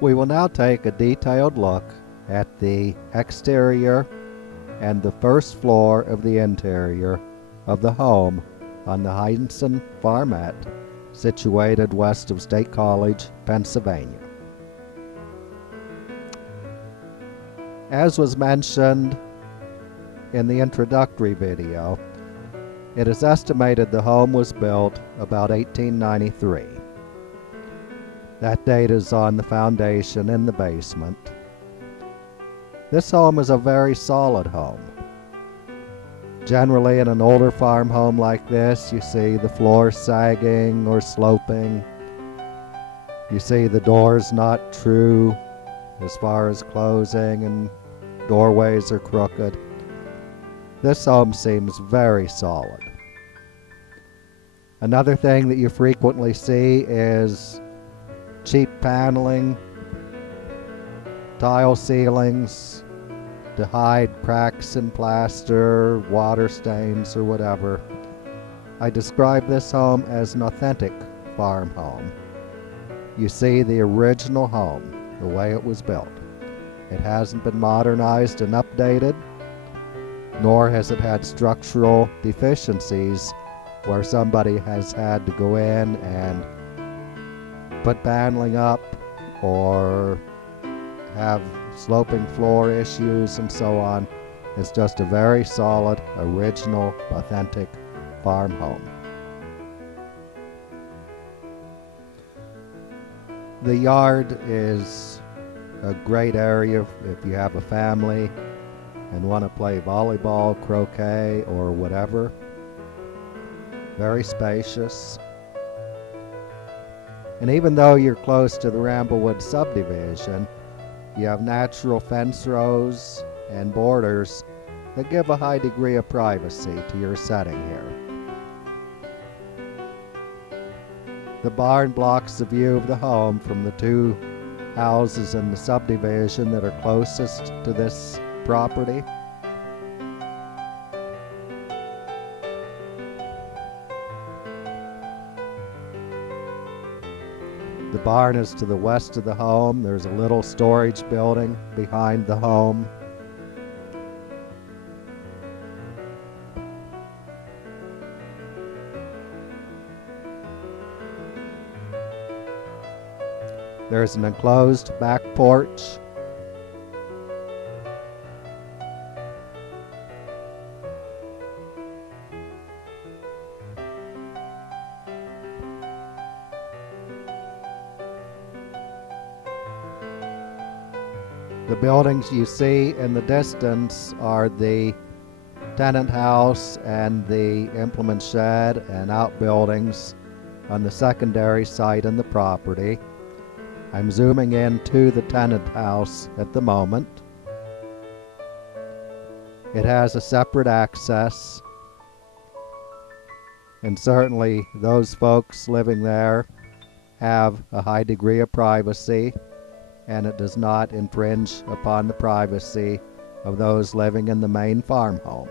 We will now take a detailed look at the exterior and the first floor of the interior of the home on the Heinsohn Farmette, situated west of State College, Pennsylvania. As was mentioned in the introductory video, it is estimated the home was built about 1893. That date is on the foundation in the basement. This home is a very solid home. Generally, in an older farm home like this, you see the floor sagging or sloping. You see the doors not true as far as closing, and doorways are crooked. This home seems very solid. Another thing that you frequently see is cheap paneling, tile ceilings to hide cracks in plaster, water stains, or whatever. I describe this home as an authentic farm home. You see the original home, the way it was built. It hasn't been modernized and updated, nor has it had structural deficiencies where somebody has had to go in and put paneling up or have sloping floor issues and so on. It's just a very solid, original, authentic farm home. The yard is a great area if you have a family and want to play volleyball, croquet, or whatever. Very spacious. And even though you're close to the Ramblewood subdivision, you have natural fence rows and borders that give a high degree of privacy to your setting here. The barn blocks the view of the home from the two houses in the subdivision that are closest to this property. The barn is to the west of the home. There's a little storage building behind the home. There's an enclosed back porch. The buildings you see in the distance are the tenant house and the implement shed and outbuildings on the secondary site in the property. I'm zooming into the tenant house at the moment. It has a separate access, and certainly those folks living there have a high degree of privacy, and it does not infringe upon the privacy of those living in the main farm home.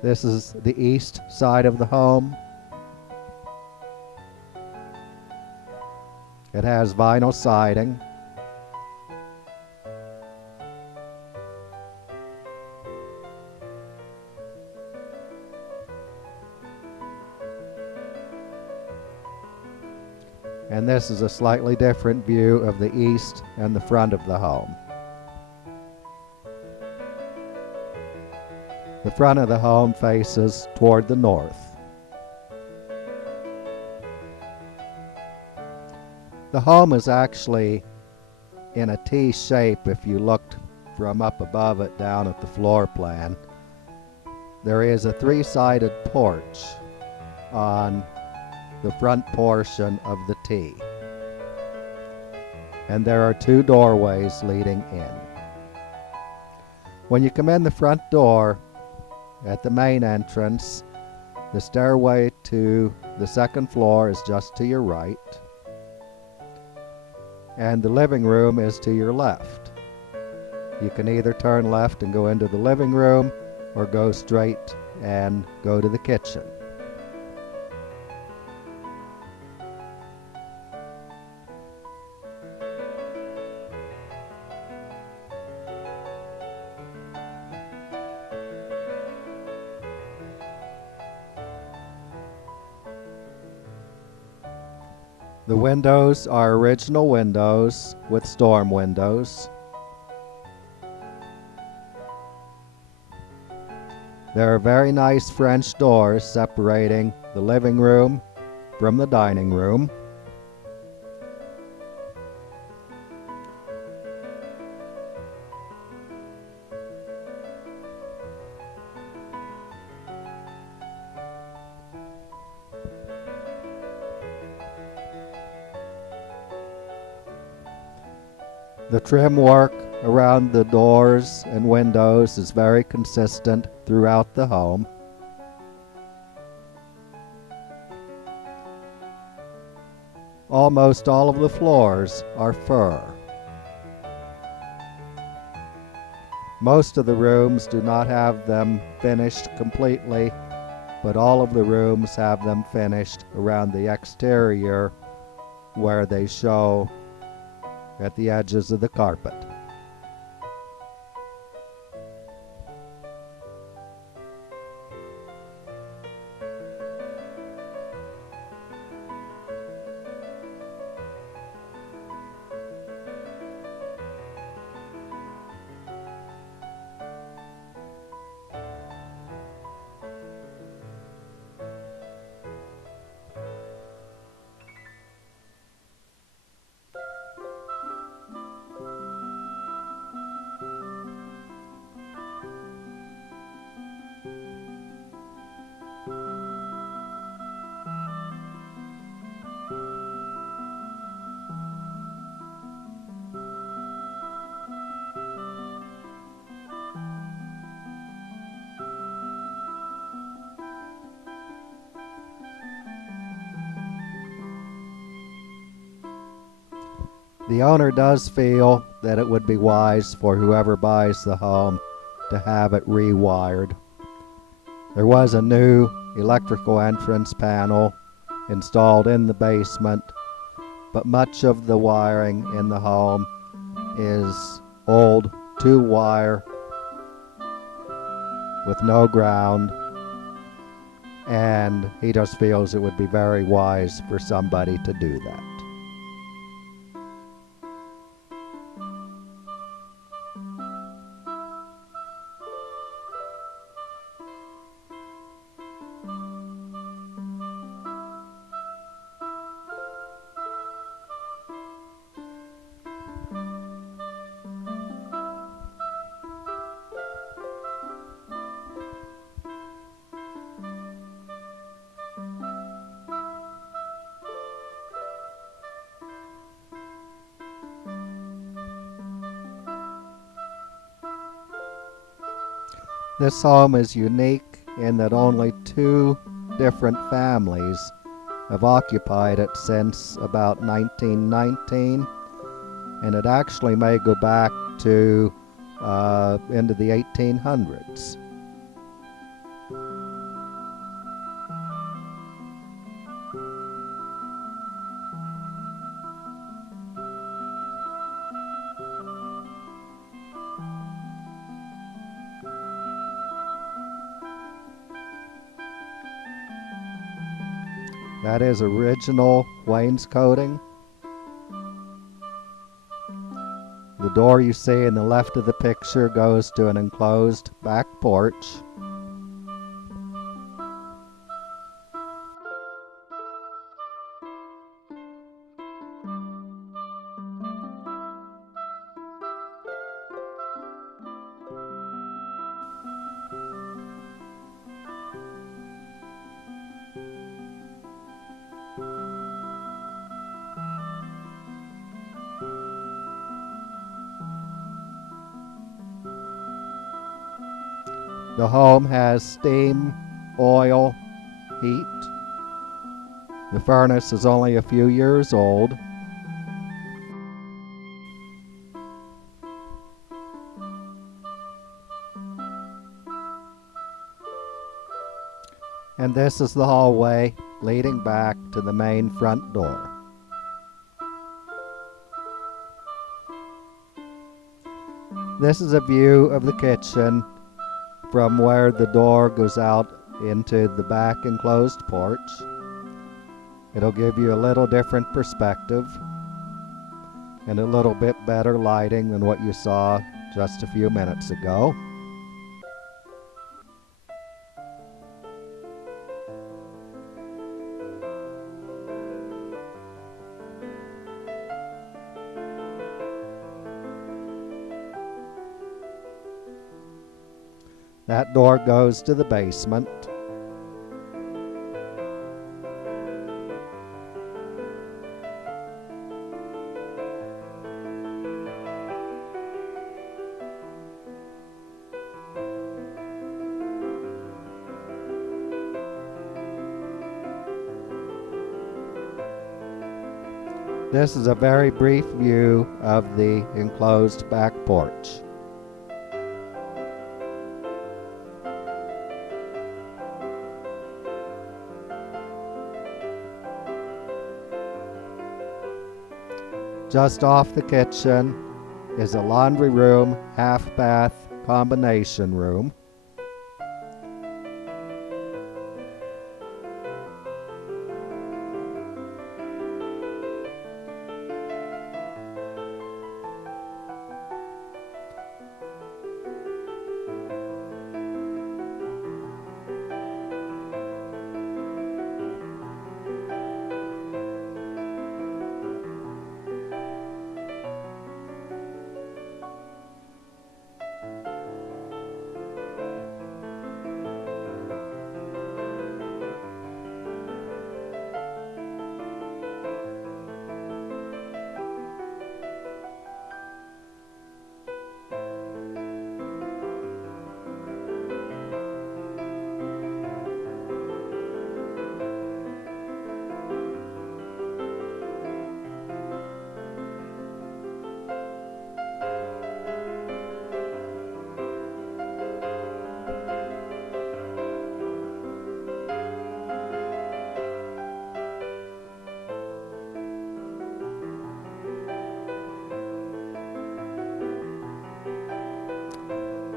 This is the east side of the home. It has vinyl siding. And this is a slightly different view of the east and the front of the home. The front of the home faces toward the north. The home is actually in a T shape if you looked from up above it down at the floor plan. There is a three-sided porch on the front portion of the T. And there are two doorways leading in. When you come in the front door, at the main entrance, the stairway to the second floor is just to your right. and the living room is to your left. You can either turn left and go into the living room or go straight and go to the kitchen. The windows are original windows with storm windows. There are very nice French doors separating the living room from the dining room. The trim work around the doors and windows is very consistent throughout the home. Almost all of the floors are fir. Most of the rooms do not have them finished completely, but all of the rooms have them finished around the exterior where they show at the edges of the carpet. The owner does feel that it would be wise for whoever buys the home to have it rewired. There was a new electrical entrance panel installed in the basement, but much of the wiring in the home is old 2-wire with no ground, and he just feels it would be very wise for somebody to do that. This home is unique in that only 2 different families have occupied it since about 1919, and it actually may go back to into the 1800s. That is original wainscoting. The door you see in the left of the picture goes to an enclosed back porch. The home has steam, oil, heat. The furnace is only a few years old. And this is the hallway leading back to the main front door. This is a view of the kitchen from where the door goes out into the back enclosed porch. It'll give you a little different perspective and a little bit better lighting than what you saw just a few minutes ago. That door goes to the basement. This is a very brief view of the enclosed back porch. Just off the kitchen is a laundry room, half bath combination room.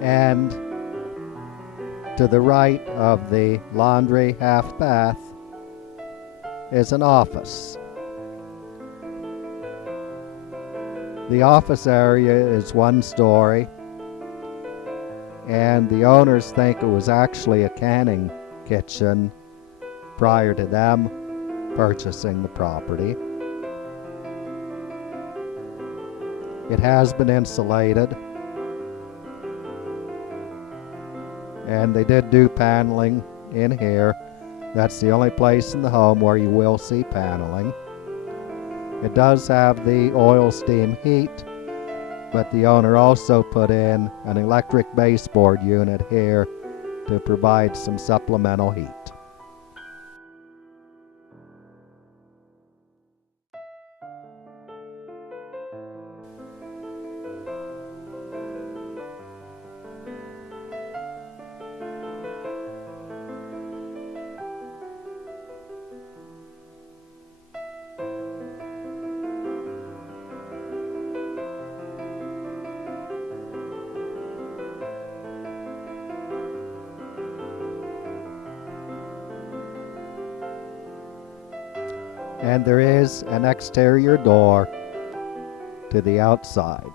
And to the right of the laundry half bath is an office. The office area is one story, and the owners think it was actually a canning kitchen prior to them purchasing the property. It has been insulated, and they did do paneling in here. That's the only place in the home where you will see paneling. It does have the oil steam heat, but the owner also put in an electric baseboard unit here to provide some supplemental heat. And there is an exterior door to the outside.